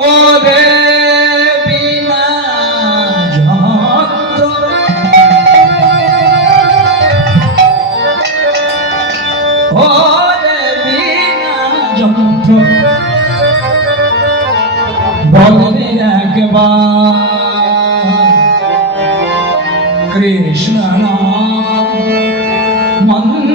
ওরে বিনা যন্ত্র ওরে বিনা যন্ত্র বলনে একবার কৃষ্ণ নাম মন্ত্র।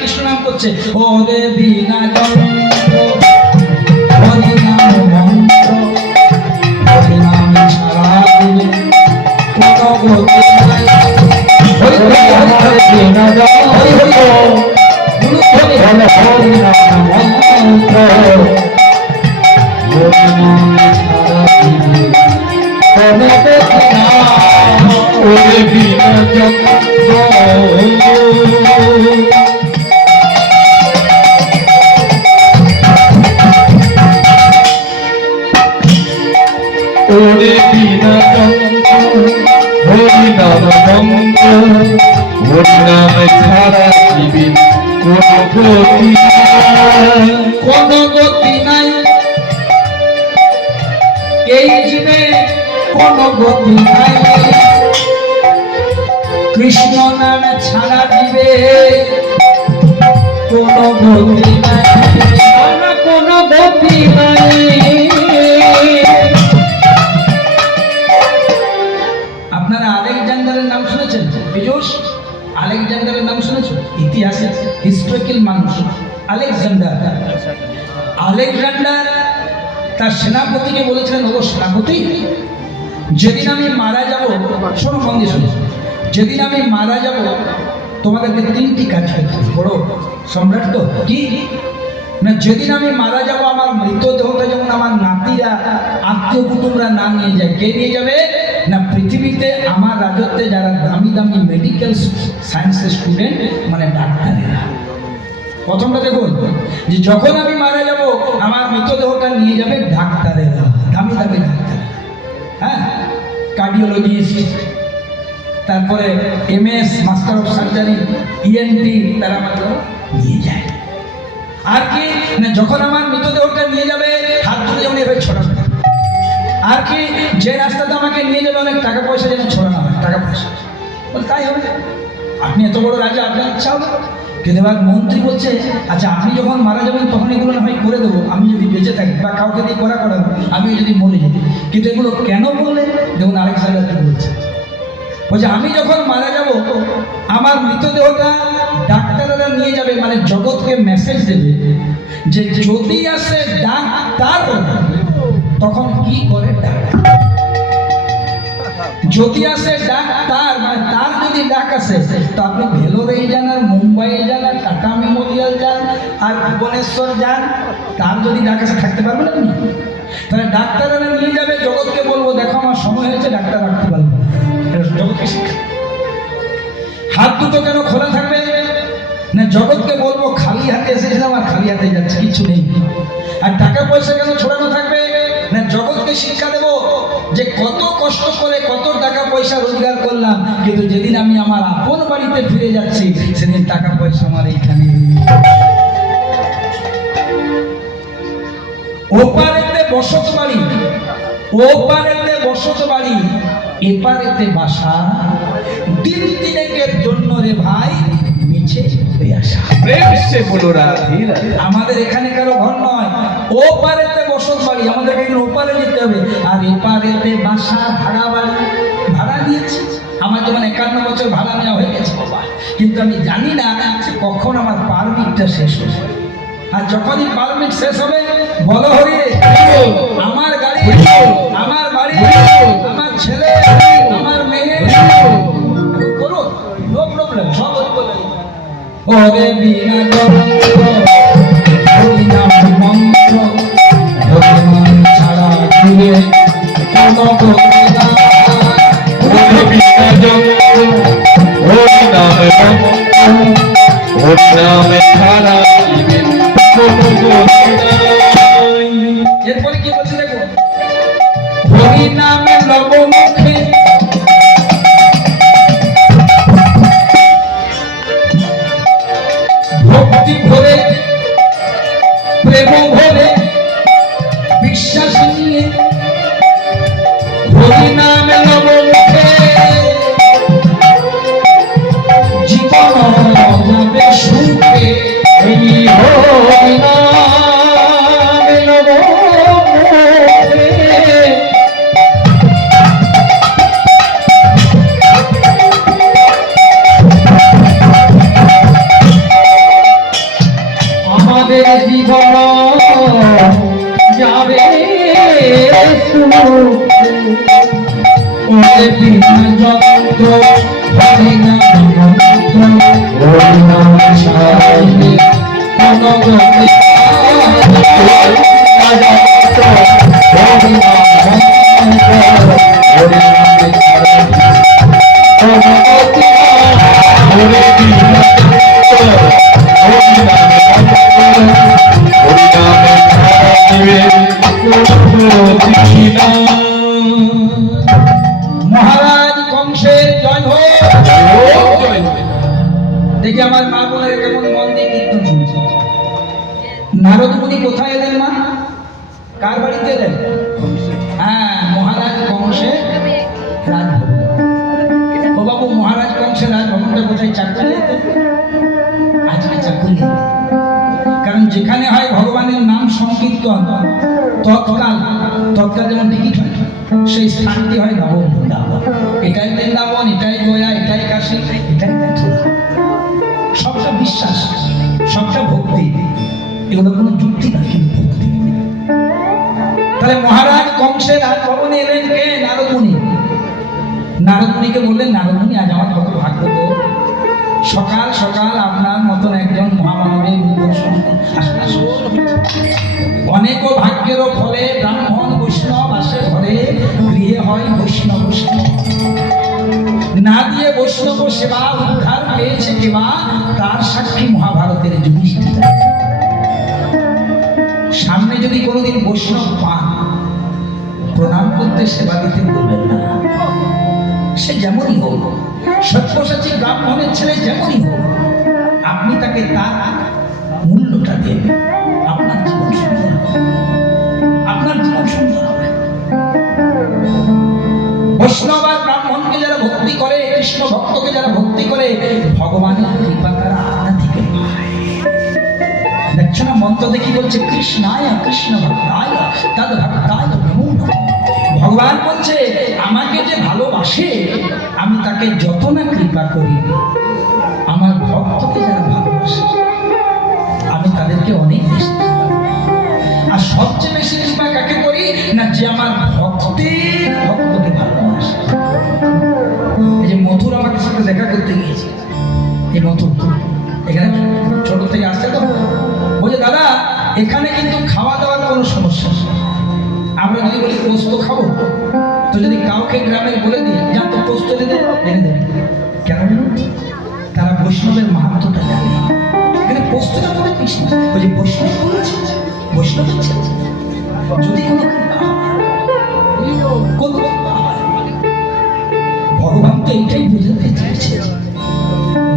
কৃষ্ণ নাম করছে ওরে বিনা যন্ত্র হরি নাম মন্ত্র হরি নাম ছাড়া দিলে কোনো গতি নাই। হরি বিনা যন্ত্র হরি নাম মন্ত্র হরি নাম ছাড়া দিলে কোনো গতি নাই। ওরে বিনা যন্ত্র ওরে বিনা যন্ত্র হরি নাম মন্ত্র হরি নাম ছাড়া জীবের কোনো গতি নাই। কোনো গতি নাই এই জীবে কোনো গতি নাই। কৃষ্ণ নাম ছাড়া জীবে কোনো গতি নাই। কোনো গতি নাই। আপনারা আলেকজান্ডারের নাম শুনেছেন? পীযূষ, আলেকজান্ডারের নাম শুনেছ? ইতিহাসে হিস্টোরিক্যাল মানুষ আলেকজান্ডার। আলেকজান্ডার তার সেনাপতিকে বলেছিলেন, ওগো সেনাপতি, যেদিন আমি মারা যাব, শোনো মন দিয়ে শোনো, যেদিন আমি মারা যাব তোমাদেরকে তিনটি কাজ করতে হবে। বড় সম্রাট তো কি না, যেদিন আমি মারা যাব আমার মৃতদেহটা যেমন আমার নাতিরা আত্মীয় কুটুমরা না নিয়ে যায়। কে নিয়ে যাবে না? পৃথিবীতে আমার রাজত্বে যারা দামি দামি মেডিকেল সায়েন্সের স্টুডেন্ট মানে ডাক্তারেরা। প্রথমটা দেখুন যে যখন আমি মারা যাব আমার মৃতদেহটা নিয়ে যাবে ডাক্তারেরা, দামি দামি ডাক্তার, হ্যাঁ, কার্ডিওলজিস্ট, তারপরে MS master of surgery, ENT, তারা আমাকে নিয়ে যায়। আর কি না, যখন আমার মৃতদেহটা নিয়ে যাবে হাত ধরে যেমন এভাবে ছড়াবে। আর কি, যে রাস্তাতে আমাকে নিয়ে যাবে অনেক টাকা পয়সা যেন ছড়ানো হয়, টাকা পয়সা তাই হবে। আপনি এত বড় রাজা, আপনার ইচ্ছা হবে। কিন্তু এবার মন্ত্রী বলছে, আচ্ছা আপনি যখন মারা যাবেন তখন এগুলো না হয় করে দেবো, আমি যদি বেঁচে থাকি বা কাউকে দিয়ে করাবো, আমি যদি মরে যাই। কিন্তু এগুলো কেন বললেন? দেখুন আলেকজান্ডার কি বলছে, বলছে আমি যখন মারা যাব আমার মৃতদেহটা ডাক্তাররা নিয়ে যাবে, মানে জগৎকে মেসেজ দেবে যে যদি আসে ডাক্তার তখন কি করে ডাক্তার, যদি আসে ডাক্তার মানে তার যদি ডাক আসে তো আপনি ভেলোরেই যান আর মুম্বাই যান আর টাটা মেমোরিয়াল যান আর ভুবনেশ্বর যান, তার যদি ডাক আসে থাকতে পারবেন আপনি? তাহলে ডাক্তাররা নিয়ে যাবে, জগৎকে বলবো দেখো আমার সময় হয়েছে, ডাক্তার রাখতে পারবো। জগৎকে শিক্ষা। হাত দুটো কেন খোলা থাকবে না? জগৎকে বলবো খালি হাতে এসেছিলাম আর খালি হাতে যাচ্ছে, কিছু নেই। আর টাকা পয়সা কেন ছড়ানো থাকবে না? জগৎকে শিক্ষা দেব যে কত কষ্ট করে কত টাকা পয়সা রোজগার করলাম, কিন্তু যেদিন আমি আমার আপন বাড়িতে ফিরে যাচ্ছি সেদিন টাকা পয়সা আমার এইখানে। ওপারেতে বসত বাড়ি, ওপারেতে বসত বাড়ি, এপারেতে বাসা, দিন তিনেকের জন্য রে ভাই মিছে হয়ে আসা। আমাদের এখানে কারো ঘর নয়, ওপারেতে বসত বাড়ি, আমাদের এখানে ওপারে যেতে হবে। আর এপারেতে বাসা, ভাড়া বাড়ি, ভাড়া নিয়েছি। আমার যেমন 51 বছর ভাড়া নেওয়া হয়ে গেছে বাবা, কিন্তু আমি জানি না যে কখন আমার পারমিটটা শেষ হবে। আর যখনই পারমিট শেষ হবে বলো হরি আমার গাড়ি, আমার বাড়ি, আমার ছেলে, আমার মেয়ে, করো নো প্রবলেম, সব বলবো। ওরে বিনা যন্ত্র হরি নাম মন্ত্র হরি নাম ছাড়া দিলে কোনো গতি নাই। ওরে বিনা যন্ত্র হরি নাম মন্ত্র হরি নাম ছাড়া দিলে কোনো গতি নাই। এরপরে কি বলছে দেখো, হরি নামে লব মুখে ভক্তি ভরে প্রেম ভরে বিশ্বাস নিয়ে হরি নাম লব মুখে জীবন যাবে সুখে এই হরি নাম লব মুখে। আমাদের জীবন যাবে সুখে বিনা যন্ত্র হরি নাম যন্ত্র হরি নাম ছাড়িলে কোন গতি হরি নাম যন্ত্র হরি নাম ছাড়িলে কোন গতি হরি বিনা যন্ত্র হরি নাম মহারাজ কংসের জয় হোক। দেখি আমার মা বোনের কেমন মন দিয়ে কীর্তন শুনছে। নারদ মুনি কোথায় এলেন মা? কার বাড়িতে এলেন? হ্যাঁ, মহারাজ কংসের রাজভবন। ও বাবু, মহারাজ কংসের রাজভবনটা কোথায়? চাকুরিয়াতে। আজকে চাকুরিয়া, কারণ যেখানে হয় ভগবানের নাম সংকীর্তন তৎকাল যেমন টিকিট হয়, সেই স্থানটি হয় নবম বৃন্দাবন। এটাই বৃন্দাবন, এটাই গয়া, এটাই কাশী, এটাই মথুরা। সবটা বিশ্বাস, সবটা ভক্তি, এগুলো কোনো যুক্তি না, কিন্তু ভক্তি। তাহলে মহারাজ কংসের রাজভবনে এলেন কে? নারদ মুনি। নারদ মুনিকে বললেন, নারদ মুনি, আজ আমার কত ভাগ্য তো, সকাল সকাল আপনার মতন একজন মহামানবের দর্শন। অনেক ভাগ্যেরও ফলে ব্রাহ্মণ বৈষ্ণব আসে ঘরে, গৃহে হয় বৈষ্ণব সেবা। না দিয়ে বৈষ্ণব সেবা উদ্ধার পেয়েছে কেবা, তার সাক্ষী মহাভারতের যুধিষ্ঠির। সামনে যদি কোনোদিন বৈষ্ণব পান, প্রণাম করতে সেবা দিতে বলবেন না। সে যেমনই হোক, সত্যসাচী ব্রাহ্মণের ছেলে যেমনই হোক, আপনি তাকে তার মূল্যটা দেবেন। আপনার জীবন সুন্দর হবে, আপনার জীবন সুন্দর হবে। বৈষ্ণব আর ব্রাহ্মণকে যারা ভক্তি করে, কৃষ্ণ ভক্তকে যারা ভক্তি করে, ভগবানের কৃপা তারা আপনা থেকে পায়। দেখছো না, মন্ত্র দেখি বলছে কৃষ্ণায় কৃষ্ণ ভক্তায় তদ ভক্তায় নমো নমঃ। ভগবান বলছে, আমাকে যে ভালোবাসে আমি তাকে যত না কৃপা করি, আমার ভক্তকে যারা ভালোবাসে আমি তাদেরকে অনেক বেশি। আর সবচেয়ে বেশি কৃপা কাকে করি না? যে আমার ভক্তকে ভালোবাসে। এই যে মথুর আমাকে সাথে দেখা করতে গিয়েছে, এই মথুর এখানে ছোট থেকে আসছে তো, বলছে দাদা এখানে কিন্তু খাওয়া দাওয়ার কোনো সমস্যা নেই। আমরা যদি বলি পোস্ত খাবো, তো যদি কাউকে গ্রামে বলে দিই যা তো পোস্ত এনে দেবে, কেন? তারা বৈষ্ণবের মাহাত্ম্যটা জানে। এখানে পোস্তটা বলে কৃষ্ণ, ওই যে বৈষ্ণব বলেছে, বৈষ্ণব যদি কোনো ভগবান তো এইটাই বোঝাতে চেয়েছে,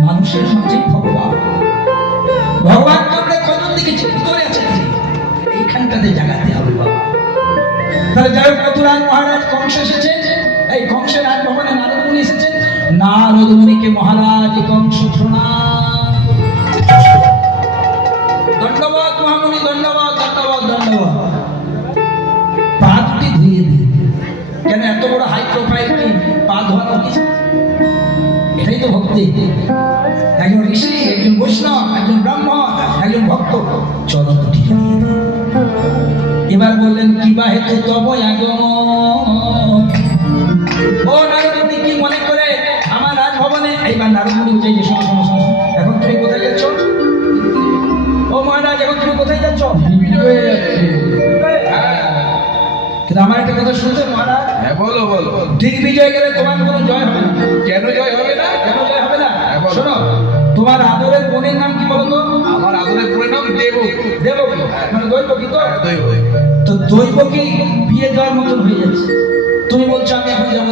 মানুষের মাঝে ভগবান। ভগবানকে আমরা কজন দেখেছি, ভিতরে আছে, এইখানটাতে জাগাতে হবে বাবা। তাহলে যাই হোক, মথুরায় মহারাজ কংস এসেছেন, এই কংসের রাজভবনে নারদ মুনি এসেছেন। নারদ মুনিকে মহারাজ কংস প্রণাম। ধন্যবাদ মহামুনি, ধন্যবাদ ধন্যবাদ ধন্যবাদ। পা দুটি ধুয়ে দিন। কেন এত বড় হাই প্রোফাইল পা ধোয়ানো কিছু? এটাই তো ভক্তি। একজন ঋষি, একজন বৈষ্ণব, একজন ব্রাহ্মণ, একজন ভক্ত চরণ দুটি ধুয়ে দিন। এবার বললেন, কি বা হেতু তব আগমন? ও নারদ মুনি কি মনে করে আমার রাজভবনে? এইবার নারদ মুনি বুঝে যে শোনো শোনো শোনো, এখন তুমি কোথায় যাচ্ছ? ও মহারাজ, এখন তুমি কোথায় যাচ্ছ? কিন্তু আমার একটা কথা শুনতে মহারাজ। হ্যাঁ বলো বলো। দিগ্বিজয় গেলে তোমার কোনো জয় হবে না। কেন জয় হবে না? কেন জয় হবে না? শোনো, তোমার আদরের বোনের নাম কি বলো তো? আমার আদরের বোনের নাম দেবকী। দেবকী মানে দৈবকী তো? দৈবকী। তো দৈবকী বিয়ে দেওয়ার মতন হয়ে যাচ্ছে। তুমি বলছো আমি এখন যাবো